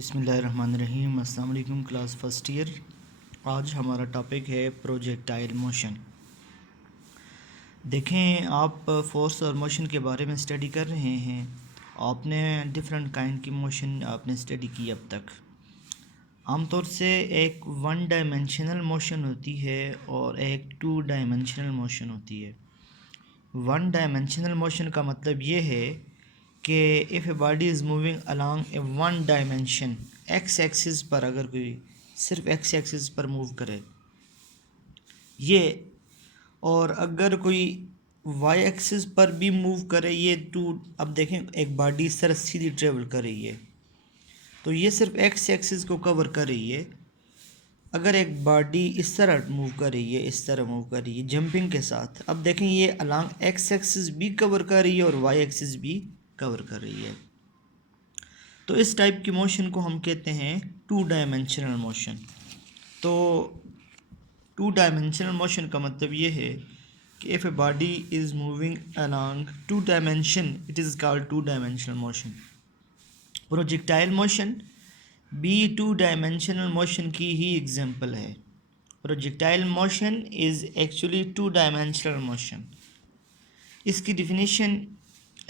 बिस्मिल्लाहिर्रहमानिर्रहीम। अस्सलाम वालेकुम क्लास फ़र्स्ट ईयर। आज हमारा टॉपिक है प्रोजेक्टाइल मोशन। देखें, आप फोर्स और मोशन के बारे में स्टडी कर रहे हैं। आपने डिफरेंट काइंड की मोशन आपने स्टडी की अब तक। आमतौर से एक वन डायमेंशनल मोशन होती है और एक टू डायमेंशनल मोशन होती है। वन डायमेंशनल मोशन का मतलब ये है कि if a body is moving along A one dimension, x axis पर, अगर कोई सिर्फ एक्स एक्सिस पर मूव करे ये, और अगर कोई वाई एक्सिस पर भी मूव करे ये टू। अब देखें, एक बॉडी इस तरह सीधी ट्रेवल कर रही है तो ये सिर्फ एक्स एक्सिस को कवर कर रही है। अगर एक बॉडी इस तरह मूव कर रही है, इस तरह मूव कर रही है जंपिंग के साथ, अब देखें ये अलॉन्ग एक्स एक्सिस भी कवर कर रही है और वाई एक्सिस भी कवर कर रही है। तो इस टाइप की मोशन को हम कहते हैं टू डायमेंशनल मोशन। तो टू डायमेंशनल मोशन का मतलब ये है कि if a body is moving along two dimension, it is called two dimensional motion. Projectile motion भी टू डायमेंशनल मोशन की ही एग्जांपल है। Projectile motion is actually two dimensional motion. इसकी डिफिनीशन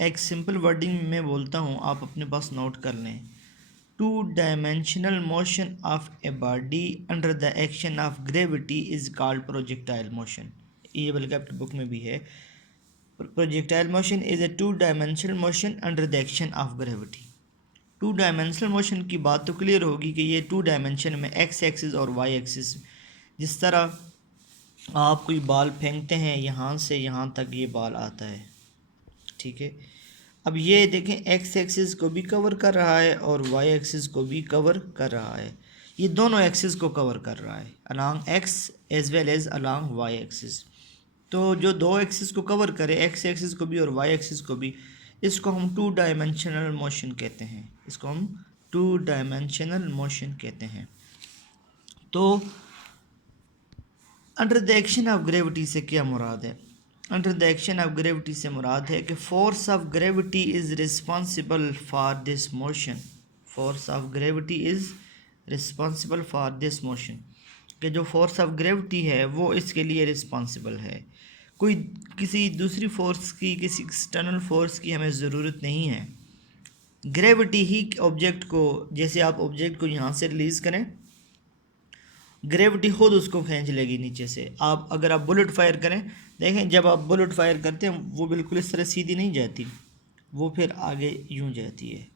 एक सिंपल वर्डिंग में बोलता हूँ, आप अपने पास नोट कर लें। Two dimensional motion of a body under the action of gravity is called projectile motion. ये बल्कि आपकी बुक में भी है। Projectile motion is a to dimensional motion under the action of gravity. To dimensional motion की बात तो clear होगी कि ये टू डायमेंशन में एक्स एक्सिस और वाई एक्सिस, जिस तरह आप कोई बॉल फेंकते हैं यहाँ से यहाँ तक ये बॉल आता है, ठीक है। अब ये देखें, एक्स एक्सिस को भी कवर कर रहा है और वाई एक्सिस को भी कवर कर रहा है। ये दोनों एक्सिस को कवर कर रहा है, along X as well as along Y axis. तो जो दो एक्सिस को कवर करे, एक्स एक्सिस को भी और वाई एक्सिस को भी, इसको हम टू डायमेंशनल मोशन कहते हैं। इसको हम टू डायमेंशनल मोशन कहते हैं। तो under the action of gravity से क्या मुराद है? Under the action of gravity से मुराद है कि force of gravity is responsible for this motion. Force of gravity is responsible for this motion, कि जो फोर्स ऑफ ग्रेविटी है वो इसके लिए रिस्पॉन्सिबल है। कोई किसी दूसरी फोर्स की, किसी एक्सटर्नल फोर्स की हमें ज़रूरत नहीं है। ग्रेविटी ही ऑब्जेक्ट को, जैसे आप ऑब्जेक्ट को यहाँ से रिलीज़ करें, ग्रेविटी खुद उसको खींच लेगी नीचे से। आप अगर आप बुलेट फायर करें, देखें जब आप बुलेट फायर करते हैं वो बिल्कुल इस तरह सीधी नहीं जाती, वो फिर आगे यूं जाती है।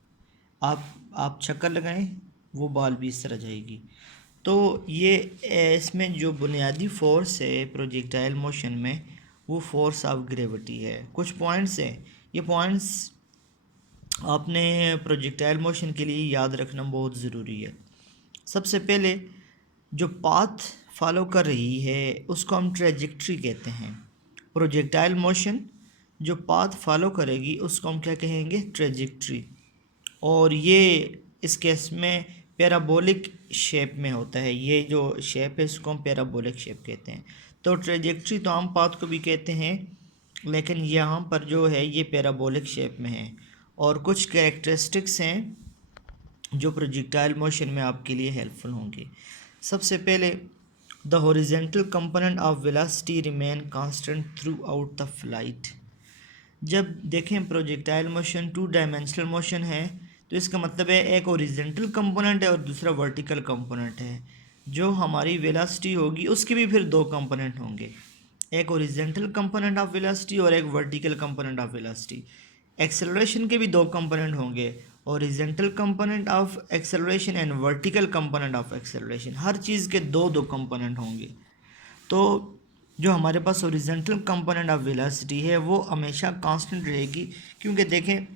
आप चक्कर लगाएं, वो बॉल भी इस तरह जाएगी। तो ये इसमें जो बुनियादी फोर्स है प्रोजेक्टाइल मोशन में, वो फोर्स ऑफ ग्रेविटी है। कुछ पॉइंट्स हैं, ये पॉइंट्स आपने प्रोजेक्टाइल मोशन के लिए याद रखना बहुत ज़रूरी है। सबसे पहले, जो पाथ फॉलो कर रही है उसको हम ट्रेजेक्ट्री कहते हैं। प्रोजेक्टाइल मोशन जो पाथ फॉलो करेगी उसको हम क्या कहेंगे? ट्रेजेक्ट्री। और ये इस केस में पैराबोलिक शेप में होता है। ये जो शेप है इसको हम पैराबोलिक शेप कहते हैं। तो ट्रेजेक्ट्री तो हम पाथ को भी कहते हैं, लेकिन यहाँ पर जो है ये पैराबोलिक शेप में है। और कुछ कैरेक्टरिस्टिक्स हैं जो प्रोजेक्टाइल मोशन में आपके लिए हेल्पफुल होंगे। सबसे पहले, the horizontal component of velocity remain constant through out the flight. जब देखें projectile motion to dimensional motion है तो इसका मतलब है एक हॉरिजेंटल कंपोनेंट है और दूसरा वर्टिकल कंपोनेंट है। जो हमारी वेलोसिटी होगी उसके भी फिर दो कंपोनेंट होंगे, एक हॉरिजेंटल कंपोनेंट ऑफ वेलोसिटी और एक vertical component of velocity. Acceleration के भी दो कंपोनेंट होंगे, horizontal component of acceleration and vertical component of acceleration. हर चीज़ के दो दो कंपोनेंट होंगे। तो जो हमारे पास हॉरिजेंटल कंपोनेंट ऑफ वेलोसिटी है वो हमेशा कांस्टेंट रहेगी, क्योंकि देखें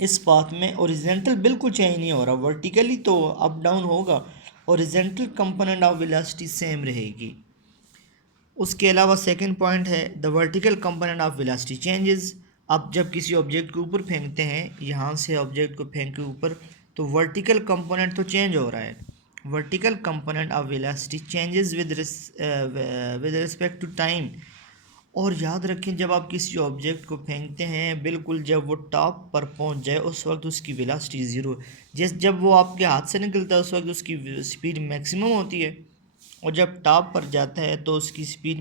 इस पाथ में हॉरिजेंटल बिल्कुल चेंज नहीं हो रहा, वर्टिकली तो अप डाउन होगा, horizontal component of velocity same रहेगी। उसके अलावा सेकंड पॉइंट है, the vertical component of velocity changes. आप जब किसी ऑब्जेक्ट के ऊपर फेंकते हैं, यहाँ से ऑब्जेक्ट को फेंक के ऊपर, तो वर्टिकल कंपोनेंट तो चेंज हो रहा है। Vertical component of velocity changes with respect to time. और याद रखें जब आप किसी ऑब्जेक्ट को फेंकते हैं बिल्कुल जब वो टॉप पर पहुंच जाए उस वक्त उसकी वेलोसिटी ज़ीरो, जब वो आपके हाथ से निकलता है उस वक्त उसकी स्पीड मैक्सिमम होती है और जब टॉप पर जाता है तो उसकी स्पीड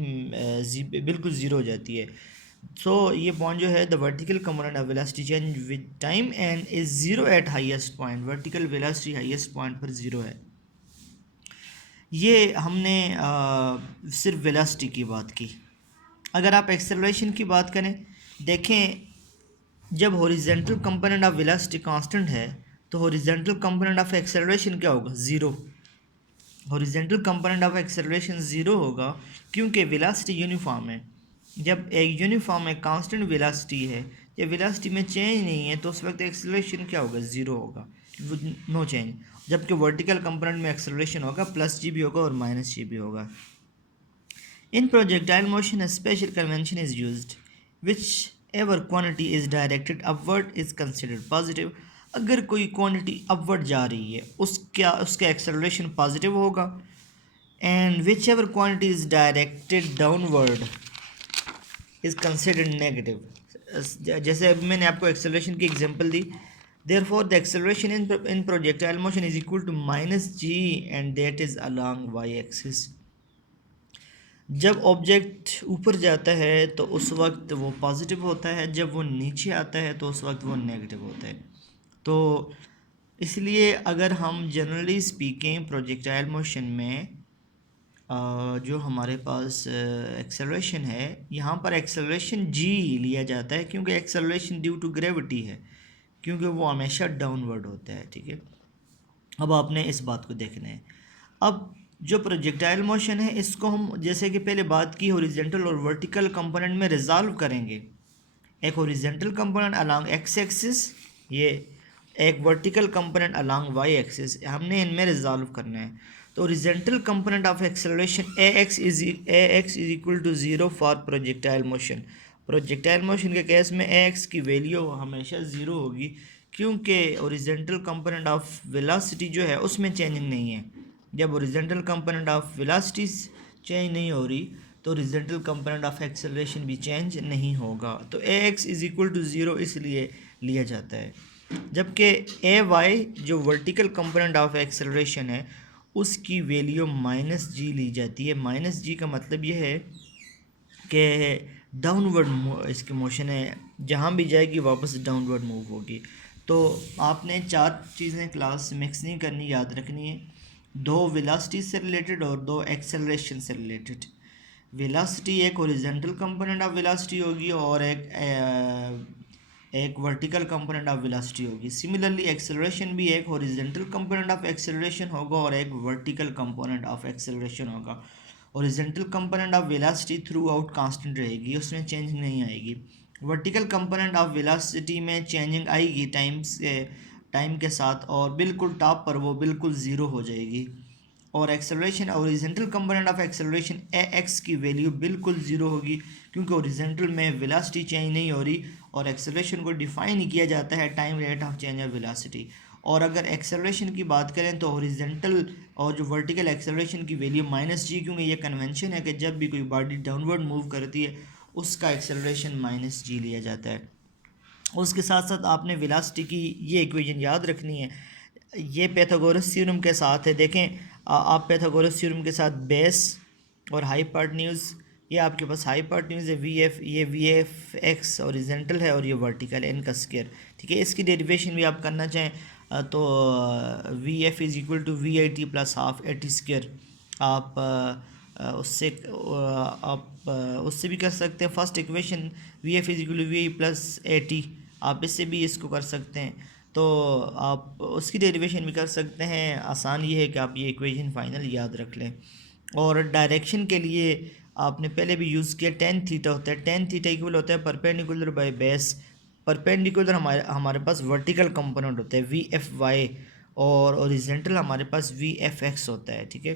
बिल्कुल ज़ीरो हो जाती है। सो ये पॉइंट जो है the vertical component of velocity change with time and is zero eight highest point. Vertical velocity highest point पर ज़ीरो है। ये हमने सिर्फ वेलोसिटी की बात की। अगर आप एक्सेलरेशन की बात करें, देखें जब horizontal component of velocity constant है तो हॉरिजॉन्टल कंपोनेंट ऑफ एक्सेलरेशन क्या होगा? Zero. Horizontal component of acceleration zero होगा क्योंकि वेलोसिटी यूनिफॉर्म है। जब एक यूनिफॉर्म है कांस्टेंट वेलोसिटी है, जब वेलोसिटी में चेंज नहीं है तो उस वक्त एक्सेलरेशन क्या होगा? ज़ीरो होगा, नो चेंज। जबकि वर्टिकल कंपोनेंट में एक्सेलरेशन होगा प्लस जी भी होगा और माइनस जी भी होगा। In projectile motion, a special convention is used. Whichever quantity is directed upward is considered positive. अगर कोई क्वांटिटी अपवर्ड जा रही है उसका एक्सेलरेशन पॉजिटिव होगा। And whichever quantity is directed downward is considered negative. जैसे अभी मैंने आपको एक्सेलरेशन की एग्जांपल दी, therefore the acceleration in projectile motion is equal to minus G and that is along Y axis. जब object ऊपर जाता है तो उस वक्त वो पॉजिटिव होता है, जब वो नीचे आता है तो उस वक्त वो नेगेटिव होता है। तो इसलिए अगर हम जनरली स्पीकिंग प्रोजेक्टाइल मोशन में जो हमारे पास एक्सेलरेशन है, यहाँ पर एक्सेलरेशन जी लिया जाता है क्योंकि एक्सेलरेशन ड्यू टू ग्रेविटी है, क्योंकि वो हमेशा डाउनवर्ड होता है। ठीक है, अब आपने इस बात को देखना है। अब जो प्रोजेक्टाइल मोशन है इसको हम जैसे कि पहले बात की हॉरिजॉन्टल और वर्टिकल कंपोनेंट में रिजॉल्व करेंगे। एक horizontal component along X axis, ये एक vertical component along Y axis, हमने इनमें रिजॉल्व करना है। तो horizontal component of acceleration A x is equal to zero for projectile motion. Projectile motion के केस में ए एक्स की वैल्यू हमेशा ज़ीरो होगी क्योंकि हॉरिजॉन्टल कंपोनेंट ऑफ वेलोसिटी जो है उसमें चेंजिंग नहीं है। जब horizontal component of velocity change नहीं हो रही तो हॉरिजॉन्टल कंपोनेंट ऑफ एक्सेलरेशन भी चेंज नहीं होगा। तो a x is equal to zero इसलिए लिया जाता है, जबकि ए वाई जो वर्टिकल कंपोनेंट ऑफ एक्सेलरेशन है उसकी वैल्यू माइनस जी ली जाती है। माइनस जी का मतलब ये है कि डाउनवर्ड इसकी मोशन है, जहाँ भी जाएगी वापस डाउनवर्ड मूव होगी। तो आपने चार चीज़ें क्लास मिक्स नहीं करनी, याद रखनी है। दो वेलोसिटी से रिलेटेड और दो एक्सेलरेशन से रिलेटेड। वेलोसिटी एक हॉरिजॉन्टल कंपोनेंट ऑफ वेलोसिटी होगी और एक वर्टिकल कंपोनेंट ऑफ वेलोसिटी होगी। सिमिलरली एक्सेलरेशन भी एक हॉरिजॉन्टल कंपोनेंट ऑफ एक्सेलरेशन होगा और एक वर्टिकल कंपोनेंट ऑफ एक्सेलरेशन होगा। Horizontal component of velocity through out constant रहेगी, उसमें चेंजिंग नहीं आएगी। वर्टिकल कंपोनेंट ऑफ वेलोसिटी में चेंजिंग आएगी टाइम के साथ और बिल्कुल टॉप पर वो बिल्कुल ज़ीरो हो जाएगी। और acceleration horizontal component of acceleration A X की वैल्यू बिल्कुल ज़ीरो होगी क्योंकि हॉरिजॉन्टल में वेलोसिटी चेंज नहीं हो रही और एक्सेलरेशन को डिफाइन किया जाता है time rate of change of velocity. और अगर एक्सेलरेशन की बात करें तो हॉरिजॉन्टल और जो वर्टिकल एक्सेलरेशन की वैल्यू माइनस जी, क्योंकि ये कन्वेंशन है कि जब भी कोई बॉडी डाउनवर्ड मूव करती है उसका एक्सेलरेशन माइनस जी लिया जाता है। उसके साथ साथ आपने वेलोसिटी की ये इक्वेशन याद रखनी है, ये पाइथागोरस थ्योरम के साथ है। देखें आप पाइथागोरस थ्योरम के साथ बेस और हाइपोटेन्यूज, ये आपके पास हाइपोटेन्यूज है वी एफ, ये वी एफ एक्स हॉरिजॉन्टल है और ये वर्टिकल है, इनका स्क्वायर। ठीक है, इसकी डेरिवेशन भी आप करना चाहें तो V F is equal to V I T plus half A T square. आप उससे भी कर सकते हैं। First equation V F is equal to V I plus A T, आप इससे भी इसको कर सकते हैं। तो आप उसकी डेरिवेशन भी कर सकते हैं। आसान ये है कि आप ये इक्वेशन फाइनल याद रख लें। और डायरेक्शन के लिए आपने पहले भी यूज़ किया, टेन थीटा होता है। टेन थीटा इक्वल होता है परपेंडिकुलर बाय बेस। परपेंडिकुलर हमारे पास वर्टिकल कंपोनेंट होता है वी एफ वाई और हॉरिजॉन्टल हमारे पास वी एफ एक्स होता है। ठीक है,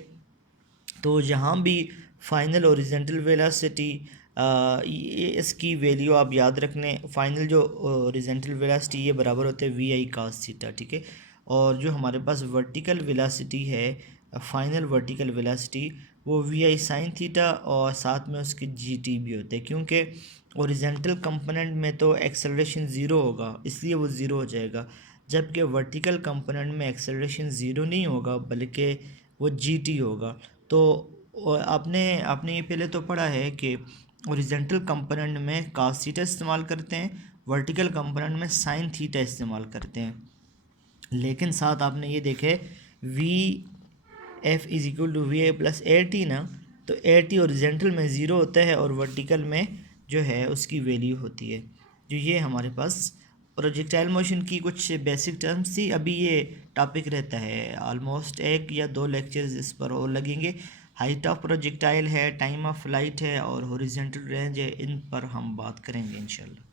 तो जहाँ भी फाइनल हॉरिजॉन्टल वेलोसिटी इसकी वैल्यू आप याद रखने, फाइनल जो हॉरिजॉन्टल वेलोसिटी ये बराबर होते हैं वी आई कास थीटा। ठीक है, और जो हमारे पास वर्टिकल वेलोसिटी है फाइनल वर्टिकल वेलोसिटी वो वी आई साइन थीटा और साथ में उसके जी टी भी होते हैं, क्योंकि ओरिजेंटल कंपोनेंट में तो एक्सेलरेशन ज़ीरो होगा इसलिए वो ज़ीरो हो जाएगा, जबकि वर्टिकल कंपोनेंट में एक्सेलरेशन ज़ीरो नहीं होगा बल्कि वो जी टी होगा। तो आपने आपने ये पहले तो पढ़ा है कि ओरिजेंटल कंपोनेंट में कास थीटा इस्तेमाल करते हैं, वर्टिकल कंपोनेंट में साइन थीटा इस्तेमाल करते हैं। लेकिन साथ आपने ये देखे V F is equal to V A plus A T ना, तो ए टी ओरिजेंटल में ज़ीरो होता है और वर्टिकल में जो है उसकी वैल्यू होती है। जो ये हमारे पास प्रोजेक्टाइल मोशन की कुछ बेसिक टर्म्स थी। अभी ये टॉपिक रहता है ऑलमोस्ट 1 या 2 लेक्चर्स इस पर और लगेंगे। हाइट ऑफ प्रोजेक्टाइल है, टाइम ऑफ फ्लाइट है और हॉरिजॉन्टल रेंज है, इन पर हम बात करेंगे इंशाल्लाह।